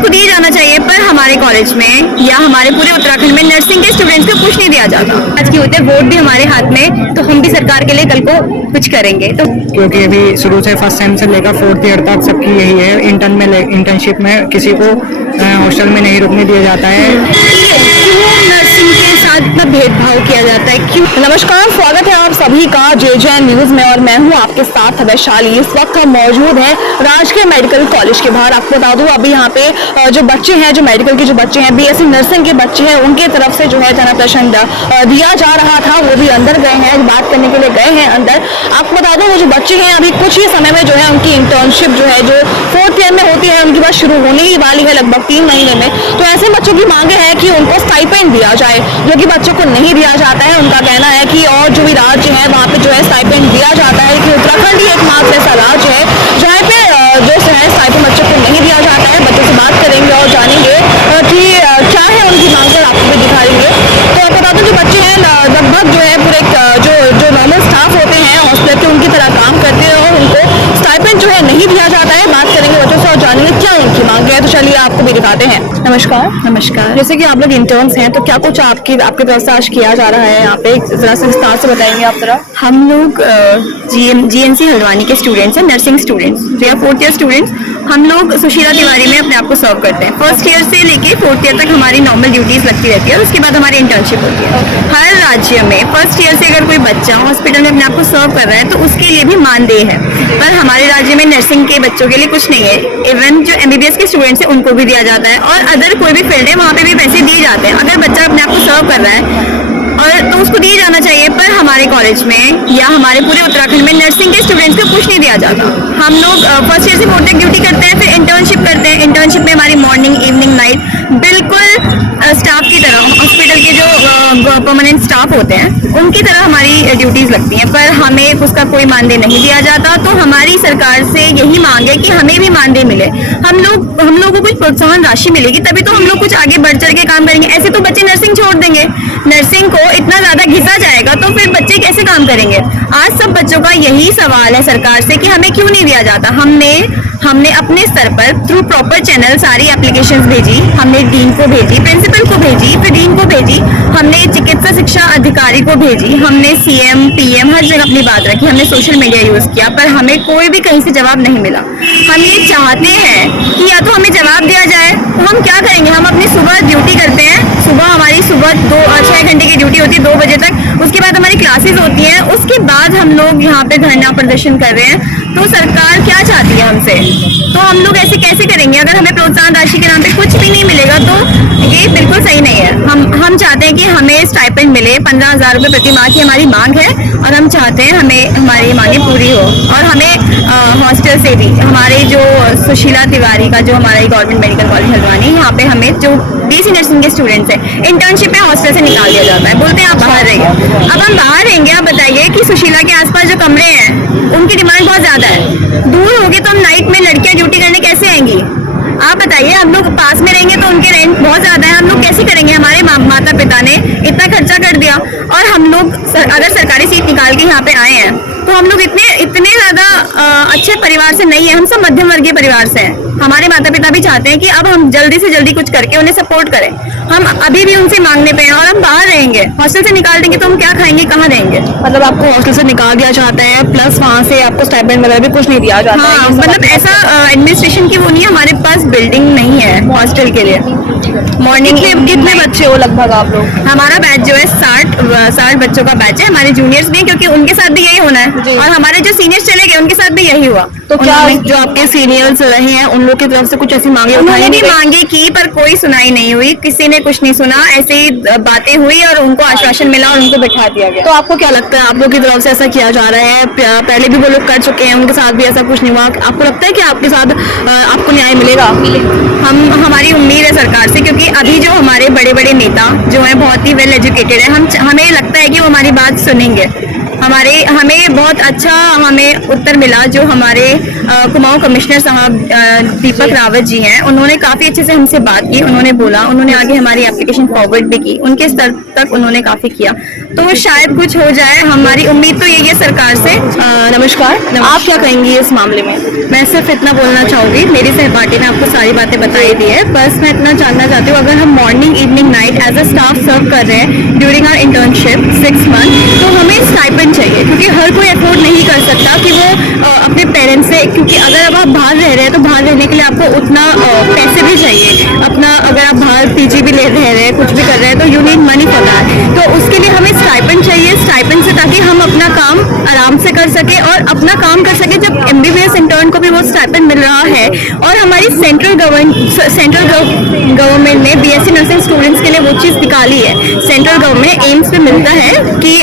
उसको दिया जाना चाहिए, पर हमारे कॉलेज में या हमारे पूरे उत्तराखंड में नर्सिंग के स्टूडेंट्स को कुछ नहीं दिया जाता। आज की होते हैं वोट भी हमारे हाथ में, तो हम भी सरकार के लिए कल को कुछ करेंगे। तो क्योंकि अभी शुरू से फर्स्ट सेम से लेकर फोर्थ ईयर तक सबकी यही है, इंटर्नशिप में किसी को हॉस्टल में नहीं रुकने दिया जाता है। नर्सिंग के साथ इतना भेदभाव किया जाता है क्यों? नमस्कार, स्वागत है आप सभी का जे न्यूज में और मैं हूं आपके साथ वैशाली। इस वक्त हम मौजूद हैं राजकीय मेडिकल कॉलेज के बाहर। आपको बता दूं अभी यहाँ पे जो बच्चे हैं, जो मेडिकल के जो बच्चे हैं, बीएससी नर्सिंग के बच्चे हैं, उनके तरफ से जो है तना प्रश्न दिया जा रहा था। वो भी अंदर गए हैं, बात करने के लिए गए हैं अंदर। आपको बता दूं वो जो बच्चे हैं अभी कुछ ही समय में जो है उनकी इंटर्नशिप जो है जो फोर्थ ईयर में होती है उनकी बात शुरू होने ही वाली है लगभग 3 महीने में। तो ऐसे बच्चों की मांगे है कि उनको स्टाइपेंड दिया जाए, जो कि बच्चों को नहीं दिया जाता है। उनका कहना है कि और जो भी राज्य है वहाँ पे जो है स्टाइपेंड दिया जाता है, कि उत्तराखंड ही एकमात्र ऐसा राज्य है जहाँ पे जो है स्टाइपेंड बच्चों को नहीं दिया जाता है। बच्चों से बात करेंगे और जानेंगे कि क्या है उनकी मांग, और आपको भी दिखाएंगे। तो आपको बता दूं जो बच्चे हैं लगभग जो है पूरे जो नॉर्मल स्टाफ होते हैं हॉस्पिटल के उनकी तरह काम करते हैं और उनको स्टाइपेंड जो है नहीं दिया जाता है। बात करेंगे बच्चों से और जानेंगे क्या उनकी मांग है। तो चलिए आपको भी दिखाते हैं। नमस्कार। नमस्कार। जैसे कि आप लोग इंटर्न्स हैं, तो क्या कुछ आपकी तरफ से आज किया जा रहा है यहाँ पे, जरा से विस्तार से बताएंगे आप जरा। हम लोग जीएनसी हल्द्वानी के स्टूडेंट्स हैं, nursing students, we are fourth year students. हम लोग सुशीला तिवारी में अपने आप को सर्व करते हैं। फर्स्ट ईयर से लेके फोर्थ ईयर तक हमारी नॉर्मल ड्यूटीज लगती रहती है और उसके बाद हमारी इंटर्नशिप होती है। हर राज्य में फर्स्ट ईयर से अगर कोई बच्चा हॉस्पिटल में अपने आप को सर्व कर रहा है तो उसके लिए भी मानदेय है, पर हमारे राज्य में नर्सिंग के बच्चों के लिए कुछ नहीं है। इवन जो एमबीबीएस के स्टूडेंट्स हैं उनको भी दिया जाता है, और अदर कोई भी फील्ड है वहाँ पे भी पैसे दिए जाते हैं। अगर बच्चा अपने आप को सर्व कर रहा है और तो उसको दिया जाना चाहिए, पर हमारे कॉलेज में या हमारे पूरे उत्तराखंड में नर्सिंग के स्टूडेंट्स को कुछ नहीं दिया जाता। हम लोग फर्स्ट ईयर से फोर्थ तक ड्यूटी करते हैं, फिर इंटर्नशिप करते हैं। इंटर्नशिप में हमारी मॉर्निंग, इवनिंग, नाइट बिल्कुल स्टाफ की तरह, हॉस्पिटल के जो परमानेंट स्टाफ होते हैं उनकी तरह हमारी ड्यूटीज लगती हैं, पर हमें उसका कोई मानदेय नहीं दिया जाता। तो हमारी सरकार से यही मांग है कि हमें भी मानदेय मिले। हम लोगों को कुछ प्रोत्साहन राशि मिलेगी तभी तो हम लोग कुछ आगे बढ़ चढ़ के काम करेंगे। ऐसे तो बच्चे नर्सिंग छोड़ देंगे, नर्सिंग को इतना ज्यादा घिसा जाएगा तो फिर बच्चे कैसे काम करेंगे। आज सब बच्चों का यही सवाल है सरकार से कि हमें क्यों नहीं दिया जाता। हमने अपने स्तर पर थ्रू प्रॉपर चैनल सारी एप्लीकेशंस भेजी, हमने डीन को भेजी, प्रिंसिपल को भेजी, फिर डीन को भेजी, हमने चिकित्सा शिक्षा अधिकारी को भेजी, हमने सीएम, पीएम हर जगह अपनी बात रखी, हमने सोशल मीडिया यूज किया, पर हमें कोई भी कहीं से जवाब नहीं मिला। हम ये चाहते हैं कि या तो हमें जवाब दिया जाए, तो हम क्या करेंगे। हम अपनी सुबह ड्यूटी करते हैं, हमारी सुबह 6 घंटे की ड्यूटी होती है 2 बजे तक, उसके बाद हमारी क्लासेस होती हैं, उसके बाद हम लोग यहाँ पे धरना प्रदर्शन कर रहे हैं। तो सरकार क्या चाहती है हमसे, तो हम लोग ऐसे कैसे करेंगे। अगर हमें प्रोत्साहन राशि के नाम पे कुछ भी नहीं मिलेगा तो ये बिल्कुल सही नहीं है। हम चाहते हैं कि हमें स्टाइपेंड मिले, 15,000 रुपये प्रति माह की हमारी मांग है, और हम चाहते हैं हमारी मांगे पूरी हो। और हमें हॉस्टल से भी हमारे जो सुशीला तिवारी का जो हमारा गवर्नमेंट मेडिकल कॉलेज हल्द्वानी, यहाँ पे हमें जो बीएससी नर्सिंग के स्टूडेंट्स हैं इंटर्नशिप में हॉस्टल से निकाल दिया जाता है। बोलते हैं आप बाहर रहेंगे। अब हम बाहर रहेंगे, आप बताइए कि सुशीला के आसपास जो कमरे हैं उनकी डिमांड बहुत ज्यादा है। दूर होगी तो हम नाइट में लड़कियां ड्यूटी करने कैसे आएंगी, आप बताइए। हम लोग पास में रहेंगे तो उनके रेंट बहुत ज्यादा है, हम लोग कैसे करेंगे। हमारे माता पिता ने इतना खर्चा कर दिया, और हम लोग अगर सरकारी सीट निकाल के यहाँ पे आए हैं तो हम लोग इतने ज्यादा अच्छे परिवार से नहीं है, हम सब मध्यम वर्गीय परिवार से हैं। हमारे माता पिता भी चाहते हैं कि अब हम जल्दी से जल्दी कुछ करके उन्हें सपोर्ट करें। हम अभी भी उनसे मांगने पे हैं, और हम बाहर रहेंगे। हॉस्टल से निकाल देंगे तो हम क्या खाएंगे, कहाँ देंगे। मतलब आपको हॉस्टल से निकाल दिया जाता है, प्लस वहाँ से आपको स्टाइपेंड वगैरह भी कुछ नहीं दिया जाता है। हाँ, मतलब ऐसा एडमिनिस्ट्रेशन की वो नहीं है, हमारे पास बिल्डिंग नहीं है हॉस्टल के लिए। मॉर्निंग कितने बच्चे हो लगभग आप लोग? हमारा बैच जो है 60 बच्चों का बैच है। हमारे जूनियर्स भी हैं, क्योंकि उनके साथ भी यही होना है, और हमारे जो सीनियर्स चले गए उनके साथ भी यही हुआ। तो क्या जो आपके सीनियर्स रहे हैं उन लोग की तरफ से कुछ ऐसी मांगे उन्होंने भी मांगे की, पर कोई सुनाई नहीं हुई, किसी ने कुछ नहीं सुना। ऐसे ही बातें हुई और उनको आश्वासन मिला और उनको बिठा दिया गया। तो आपको क्या लगता है, आप लोग की तरफ से ऐसा किया जा रहा है? पहले भी वो लोग कर चुके हैं, उनके साथ भी ऐसा कुछ नहीं हुआ। आपको लगता है कि आपके साथ आपको न्याय मिलेगा? हमारी उम्मीद है सरकार से, क्योंकि अभी जो हमारे बड़े बड़े नेता जो हैं बहुत ही वेल एजुकेटेड है, हमें लगता है कि वो हमारी बात सुनेंगे। हमें बहुत अच्छा हमें उत्तर मिला। जो हमारे कुमाऊं कमिश्नर साहब दीपक रावत जी हैं, उन्होंने काफी अच्छे से हमसे बात की। उन्होंने बोला, उन्होंने आगे हमारी एप्लीकेशन फॉरवर्ड भी की, उनके स्तर तक उन्होंने काफी किया, तो शायद कुछ हो जाए। हमारी उम्मीद तो यही है सरकार से। नमस्कार, आप क्या कहेंगी इस मामले में? मैं सिर्फ इतना बोलना चाहूंगी, मेरी सहपाठी ने आपको सारी बातें बताई दी है, बस मैं इतना जानना चाहती हूँ, अगर हम morning evening night as a staff serve कर रहे हैं ड्यूरिंग आवर इंटर्नशिप 6 मंथ, तो हमें स्टाइपेंड चाहिए, क्योंकि हर कोई अफोर्ड नहीं कर सकता कि वो अपने पेरेंट्स से, क्योंकि अगर अब आप बाहर रह रहे हैं तो बाहर रहने के लिए आपको उतना पैसे भी चाहिए अपना। अगर आप बाहर पीजी भी ले रह रहे हैं, कुछ भी कर रहे हैं, तो you need money for that. तो उसके लिए हमें स्टाइपेंड चाहिए, स्टाइपेंड से ताकि हम अपना काम आराम से कर सके और अपना काम कर सके। जब MBBS इंटर्न को भी वो स्टाइपेंड मिल रहा है, और हमारी सेंट्रल गवर्नमेंट ने BSc नर्सिंग स्टूडेंट्स के लिए वो चीज़ निकाली है। सेंट्रल गवर्नमेंट एम्स पे मिलता है कि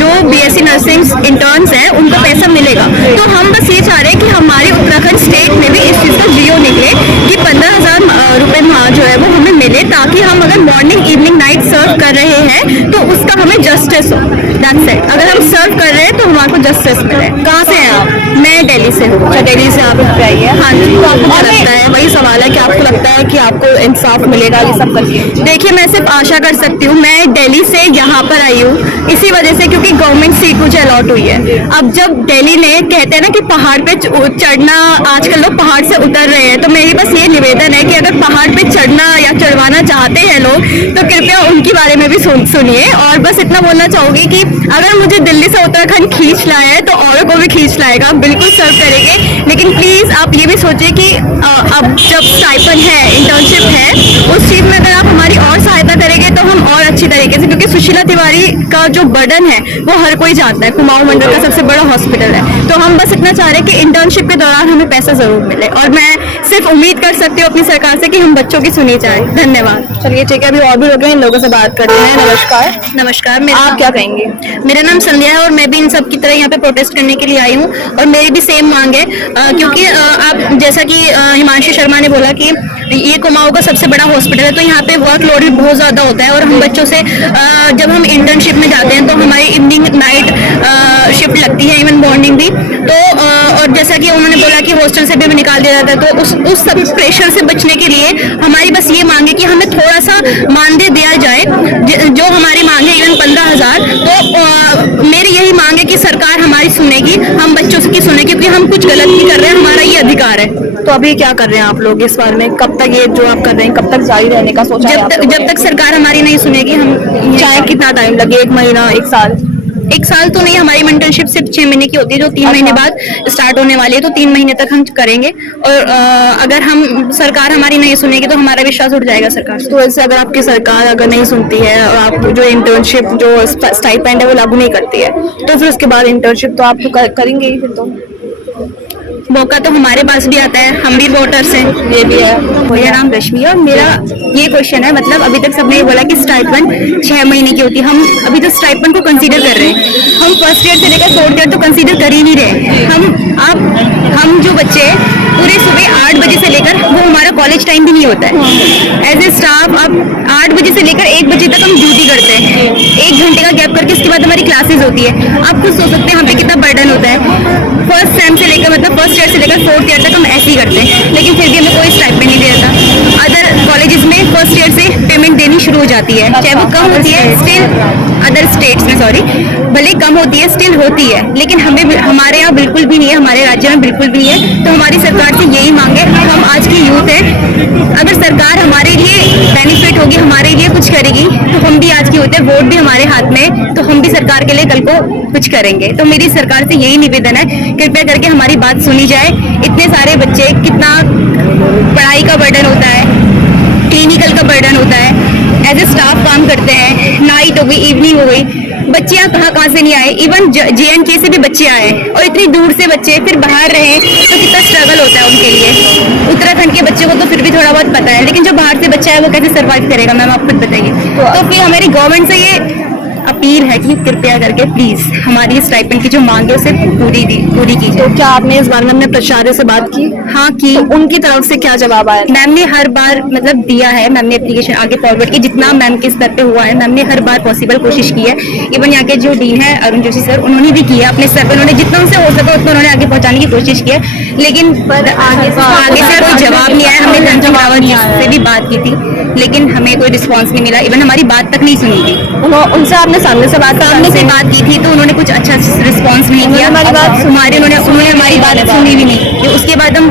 जो BSc नर्सिंग इंटर्न्स हैं उनको पैसा मिलेगा। तो हम बस ये चाह रहे हैं कि हमारे उत्तराखंड स्टेट में भी इस चीज़ का जियो निकले कि 15,000 रुपये माह जो है वो हमें मिले, ताकि हम अगर मॉर्निंग इवनिंग नाइट सर्व कर रहे हैं तो उसका हमें जस्टिस हो। That's it. अगर हम सर्व कर रहे हैं तो हमारे को जस्टिस मिले। कहाँ से हैं आप? मैं दिल्ली से हूँ। अच्छा, दिल्ली से आप यहाँ पे आई है। हाँ जी। तो आपको क्या लगता है, वही सवाल है कि आपको लगता है कि आपको इंसाफ मिलेगा ये सब करके? देखिए, मैं सिर्फ आशा कर सकती हूँ। मैं दिल्ली से यहाँ पर आई हूँ इसी वजह से, क्योंकि गवर्नमेंट सीट मुझे अलॉट हुई है। अब जब दिल्ली ने कहते हैं ना कि पहाड़ पे चढ़ना, आजकल लोग पहाड़ से उतर रहे हैं, तो मेरी बस ये निवेदन है कि अगर पहाड़ पे चढ़ना या चढ़वाना चाहते हैं लोग, तो कृपया उनके बारे में भी सुनिए। और बस इतना बोलना चाहूंगी कि अगर मुझे दिल्ली से उत्तराखंड खींच लाया है तो औरों को भी खींच लाएगा, बिल्कुल सर्व करेंगे। लेकिन प्लीज आप ये भी सोचिए कि अब जब स्टाइपेंड है, इंटर्नशिप है, उस चीज में अगर आप हमारी और सहायता करेंगे तो हम और अच्छी तरीके से, क्योंकि सुशीला तिवारी का जो बर्डन है वो हर कोई जानता है, कुमाऊं मंडल का सबसे बड़ा हॉस्पिटल है। तो हम बस इतना चाह रहे हैं कि इंटर्नशिप के दौरान हमें पैसा जरूर मिले, और मैं सिर्फ उम्मीद कर सकती हूँ अपनी सरकार से कि हम बच्चों की सुनी जाए। धन्यवाद। चलिए ठीक है, अभी और भी लोग हैं, इन लोगों से बात करते हैं। नमस्कार। नमस्कार। आप क्या कहेंगे? मेरा नाम संध्या है, और मैं भी इन सब की तरह यहाँ पे प्रोटेस्ट करने के लिए आई हूँ, और मेरी भी सेम मांग है। क्योंकि आप जैसा कि हिमांशु शर्मा ने बोला कि ये कुमाऊं का सबसे बड़ा हॉस्पिटल है, तो यहाँ पे वर्कलोड भी बहुत ज़्यादा होता है, और हम बच्चों से जब हम इंटर्नशिप में जाते हैं तो हमारी इवनिंग नाइट शिफ्ट लगती है, इवन मॉर्निंग भी। तो और जैसा कि उन्होंने बोला कि हॉस्टल से भी निकाल दिया जाता है, तो उस सब प्रेशर से बचने के लिए हमारी बस ये मांग है कि हमें थोड़ा सा मानदेय दिया जाए, जो हमारी मांग है इवन 15,000। तो मेरी यही मांग है कि सरकार हमारी सुनेगी, हम बच्चों की सुनेगी, क्योंकि हम कुछ गलत नहीं कर रहे हैं, हमारा ये अधिकार है। तो अभी क्या कर रहे हैं आप लोग इस बारे में? कब तक ये जो आप कर रहे हैं, कब तक जारी रहने का सोचा है आप लोगों ने? जब तक सरकार हमारी नहीं सुनेगी, हम चाहे कितना टाइम लगे, 1 महीना, 1 साल? 1 साल तो नहीं, हमारी इंटर्नशिप सिर्फ 6 महीने की होती है, जो 3 महीने बाद स्टार्ट होने वाली है, तो 3 महीने तक हम करेंगे। और अगर हम सरकार हमारी नहीं सुनेगी तो हमारा विश्वास उठ जाएगा सरकार से। तो वैसे अगर आपकी सरकार अगर नहीं सुनती है और आप जो इंटर्नशिप जो स्टाइपेंड है वो लागू नहीं करती है, तो फिर उसके बाद इंटर्नशिप तो आप तो करेंगे ही फिर तो? मौका तो हमारे पास भी आता है, हम भी वोटर्स हैं। ये भी है। मेरा नाम रश्मि है, और मेरा ये क्वेश्चन है, मतलब अभी तक सबने ये बोला कि स्टाइपेंड 6 महीने की होती है, हम अभी तो स्टाइपेंड को कंसीडर कर रहे हैं। हम फर्स्ट ईयर से लेकर 4th ईयर तो कंसीडर कर ही नहीं रहे। हम जो बच्चे पूरे सुबह 8 बजे से लेकर, वो हमारा कॉलेज टाइम भी नहीं होता है एज ए स्टाफ। अब 8 बजे से लेकर 1 बजे तक हम ड्यूटी करते हैं, 1 घंटे का गैप करके, इसके बाद हमारी क्लासेस होती है। आप खुद सोच सकते हैं यहाँ पे कितना बर्डन होता है। फर्स्ट सेम से लेकर, मतलब फर्स्ट ईयर से लेकर 4th ईयर तक हम ऐसे ही करते हैं, लेकिन फिर भी हमें कोई स्टाइपेंड नहीं दिया जाता। अदर कॉलेजेस में फर्स्ट ईयर से पेमेंट देनी शुरू हो जाती है, चाहे वो कम होती है, स्टिल अदर स्टेट्स में, सॉरी, भले कम होती है स्टिल होती है, लेकिन हमारे यहाँ बिल्कुल भी नहीं है, हमारे राज्य में बिल्कुल भी नहीं है। तो हमारी सरकार से यही मांगे, हम आज की यूथ है, अगर सरकार हमारे लिए बेनिफिट होगी, हमारे लिए कुछ करेगी, तो हम भी आज की यूथ है, वोट भी हमारे हाथ में, तो हम भी सरकार के लिए कल को कुछ करेंगे। तो मेरी सरकार से यही निवेदन है, कृपया करके हमारी बात सुनी जाए। इतने सारे बच्चे, कितना पढ़ाई का बर्डन होता है, क्लिनिकल का बर्डन होता है, एज ए स्टाफ काम करते हैं, नाइट हो गई, इवनिंग हो गई, बच्चे यहाँ कहाँ से नहीं आए, इवन JNK से भी बच्चे आए, और इतनी दूर से बच्चे फिर बाहर रहे, तो कितना स्ट्रगल होता है उनके लिए। उत्तराखंड के बच्चों को तो फिर भी थोड़ा बहुत पता है, लेकिन जो बाहर से बच्चा है वो कैसे सर्वाइव करेगा, मैम आप खुद बताइए। तो फिर हमारी गवर्नमेंट से ये अपील है कि कृपया करके प्लीज हमारी स्टाइपेंड की जो मांग है उसे पूरी कीजिए। तो क्या आपने इस बारे में अपने प्राचार्य से बात की? हाँ की। तो उनकी तरफ से क्या जवाब आया? मैम ने हर बार मतलब दिया है, मैम ने एप्लीकेशन आगे फॉरवर्ड की, जितना मैम के स्तर पे हुआ है मैम ने हर बार पॉसिबल कोशिश की है। इवन यहाँ के जो डीन है अरुण जोशी सर, उन्होंने भी किया अपने स्तर पे, उन्होंने जितना उनसे हो सका उतना उन्होंने आगे पहुंचाने की कोशिश की है, लेकिन आगे से कोई जवाब नहीं आया। हमने धनसिंह रावत से भी बात की थी लेकिन हमें कोई रिस्पॉन्स नहीं मिला, इवन हमारी बात तक नहीं सुनी थी। उनसे आपने सामने से बात की थी तो उन्होंने कुछ अच्छा रिस्पॉन्स नहीं दिया हमारी बात, उन्होंने हमारी बात सुनी भी नहीं। तो उसके बाद हम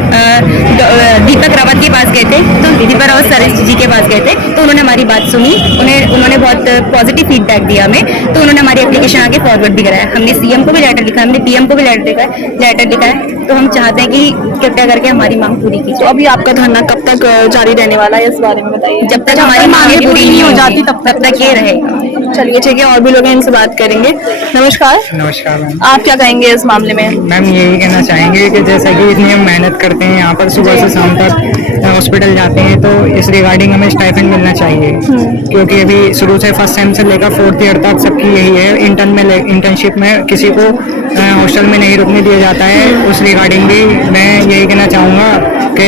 दीपक रावत के पास गए थे, तो दीपक रावत सर जी के पास गए थे, तो उन्होंने हमारी बात सुनी, उन्होंने बहुत पॉजिटिव फीडबैक दिया हमें, तो उन्होंने हमारी एप्लीकेशन आगे फॉरवर्ड भी कराया। हमने सीएम को भी लेटर लिखा, हमने पीएम को भी लेटर लिखा है। तो हम चाहते हैं कि कृपया करके हमारी मांग पूरी कीजिए। तो अभी आपका धरना कब तक जारी रहने वाला है, इस बारे में बताइए। जब तक हमारी मांगे पूरी नहीं हो जाती तब तक ये रहेगा। चलिए ठीक है, और भी लोग हैं, इनसे बात करेंगे। नमस्कार। नमस्कार मैम। आप क्या कहेंगे इस मामले में? मैम यही कहना चाहेंगे कि जैसा कि इतनी हम मेहनत करते हैं यहाँ पर, सुबह से शाम तक हॉस्पिटल जाते हैं, तो इस रिगार्डिंग हमें स्टाइपेंड मिलना चाहिए, क्योंकि अभी शुरू से फर्स्ट सेम से लेकर 4th ईयर तक सबकी यही है। इंटर्नशिप में किसी को हॉस्टल में नहीं रुकने दिया जाता है। उस रिगार्डिंग भी मैं यही कहना चाहूँगा कि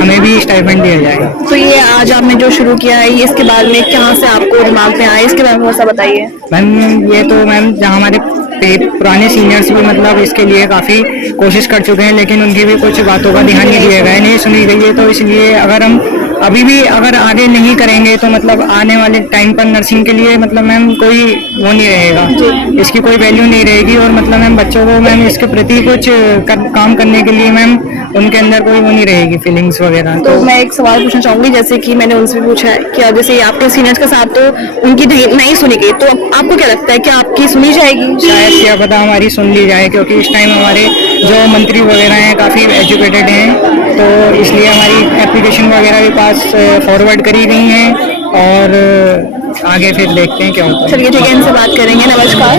हमें भी स्टाइपेंड दिया जाए। तो ये आज आपने जो शुरू किया है, ये इसके बाद में कहाँ से आपको दिमाग में आया, इसके बारे में थोड़ा बताइए। मैम ये तो मैम जहाँ हमारे पुराने सीनियर्स भी मतलब इसके लिए काफ़ी कोशिश कर चुके हैं, लेकिन उनकी भी कुछ बातों का ध्यान नहीं दिया गया, नहीं सुनी गई है। तो इसलिए अगर हम अभी भी अगर आगे नहीं करेंगे तो मतलब आने वाले टाइम पर नर्सिंग के लिए मतलब मैम कोई वो नहीं रहेगा, इसकी कोई वैल्यू नहीं रहेगी। और मतलब मैम बच्चों को मैम इसके प्रति कुछ काम करने के लिए मैम उनके अंदर कोई वो नहीं रहेगी, फीलिंग्स वगैरह। तो मैं एक सवाल पूछना चाहूंगी, जैसे कि मैंने उनसे भी पूछा है कि जैसे आपके सीनियर्स के साथ तो उनकी नहीं सुनी गई, तो आपको क्या लगता है कि आपकी सुनी जाएगी? शायद क्या पता हमारी सुन ली जाए, क्योंकि इस टाइम हमारे जो मंत्री वगैरह हैं काफ़ी एजुकेटेड हैं, तो इसलिए हमारी एप्लीकेशन वगैरह भी पास फॉरवर्ड करी गई हैं और आगे फिर देखते हैं क्या होता है। चलिए ठीक है, इनसे बात करेंगे। नमस्कार,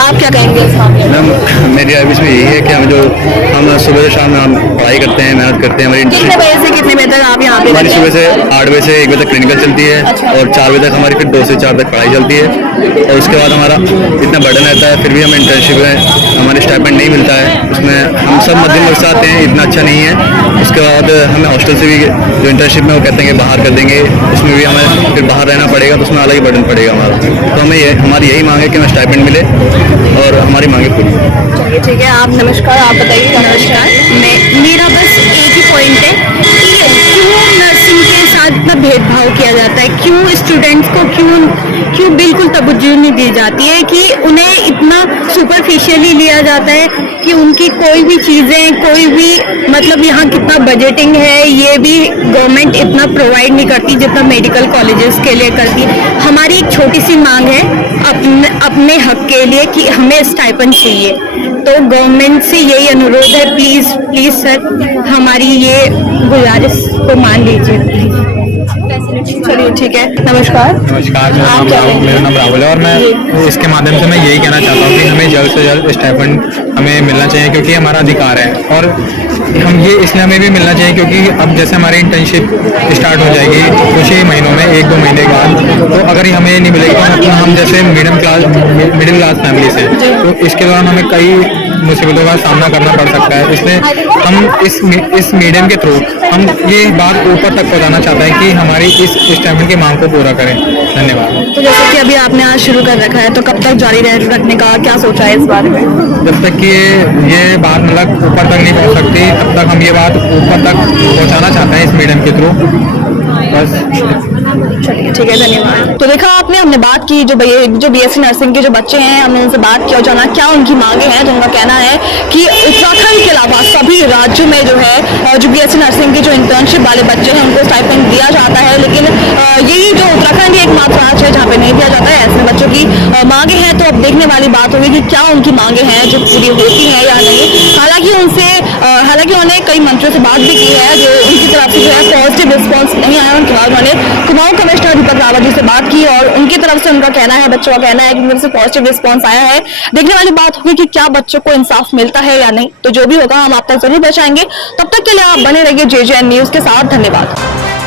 आप क्या कहेंगे इस मामले में? मैम मेरी इसमें यही है कि हम सुबह से शाम हम पढ़ाई करते हैं, मेहनत करते हैं। हमारी कितने बजे से कितने बजे तक आप यहाँ पे? हमारी सुबह से 8 बजे से 1 बजे तक क्लिनिकल चलती है और 4 बजे तक हमारी फिर 2 से 4 तक पढ़ाई चलती है। और उसके बाद हमारा इतना बर्डन रहता है, फिर भी हमें इंटर्नशिप में हमारे स्टाइपेंड नहीं मिलता है। उसमें हम सब मध्यम वर्ग से आते हैं, इतना अच्छा नहीं है। उसके बाद हमें हॉस्टल से भी जो इंटर्नशिप में वो कहते हैं कि बाहर कर देंगे, उसमें भी हमें फिर बाहर रहना पड़ेगा, तो उसमें अलग ही बर्डन पड़ेगा हमारा। तो हमें हमारी यही मांग है कि हमें स्टाइपेंड मिले और हमारी मांगे पूरी। चलिए ठीक है, आप नमस्कार, आप बताइए। नमस्कार, मेरा बस एक ही पॉइंट है कि क्यों नर्सिंग के साथ इतना भेदभाव किया जाता है, क्यों स्टूडेंट्स को क्यों बिल्कुल तवज्जो नहीं दी जाती है, कि उन्हें इतना सुपरफिशियली लिया जाता है कि उनकी कोई भी चीज़ें, कोई भी मतलब यहाँ कितना बजटिंग है ये भी गवर्नमेंट इतना प्रोवाइड नहीं करती जितना मेडिकल कॉलेजेस के लिए करती है। हमारी एक छोटी सी मांग है अपने हक के लिए कि हमें स्टाइपेंड चाहिए, तो गवर्नमेंट से यही अनुरोध है, प्लीज सर हमारी ये गुजारिश को मान लीजिए प्लीज। चलिए ठीक है, नमस्कार। नमस्कार, मेरा नाम राहुल है और मैं इसके माध्यम से मैं यही कहना चाहता हूँ कि हमें जल्द से जल्द स्टाइपेंड हमें मिलना चाहिए, क्योंकि हमारा अधिकार है। और हम ये इसलिए हमें भी मिलना चाहिए क्योंकि अब जैसे हमारी इंटर्नशिप स्टार्ट हो जाएगी कुछ ही महीनों में, 1-2 महीने के बाद, तो अगर हमें ये नहीं मिलेगी तो हम जैसे मिडिल क्लास फैमिली से, तो इसके दौरान हमें कई मुसीबतों का सामना करना पड़ सकता है। इसलिए हम इस मीडियम के थ्रू हम ये बात ऊपर तक पहुँचाना चाहते हैं कि हमारी इस स्टाइपेंड की मांग को पूरा करें। धन्यवाद। तो जैसे कि अभी आपने आज शुरू कर रखा है, तो कब तक जारी रखने का क्या सोचा है इस बारे में? जब तक कि ये बात मतलब ऊपर तक नहीं पहुंच सकती, तब तक हम ये बात ऊपर तक पहुंचाना चाहते हैं इस मीडियम के थ्रू, बस। चलिए ठीक है, धन्यवाद। तो देखा आपने, हमने बात की जो बीएससी नर्सिंग के जो बच्चे हैं, हमने उनसे बात किया, जाना क्या उनकी मांगे हैं। तो उनका कहना है कि उत्तराखंड के अलावा सभी राज्यों में जो है जो बीएससी नर्सिंग के जो इंटर्नशिप वाले बच्चे हैं उनको स्टाइपेंड दिया जाता है, लेकिन यही जो उत्तराखंड ही एकमात्र राज्य है जहाँ पे नहीं दिया जाता है। ऐसे बच्चों की मांगे हैं, तो अब देखने वाली बात होगी कि क्या उनकी मांगे हैं जो पूरी होती हैं या नहीं। हालांकि उन्होंने कई मंत्रियों से बात भी की है, जो उनकी तरफ से जो है पॉजिटिव रिस्पॉन्स नहीं आया। उनके बाद उन्होंने कुमाऊं कमिश्नर दीपक रावत जी से बात की और उनकी तरफ से उनका कहना है, बच्चों का कहना है कि उनकी तरफ से पॉजिटिव रिस्पॉन्स आया है। देखने वाली बात होगी कि क्या बच्चों को इंसाफ मिलता है या नहीं। तो जो भी होगा हम आप तक जरूर पहुंचाएंगे। तब तक के लिए आप बने रहिए JJN न्यूज के साथ। धन्यवाद।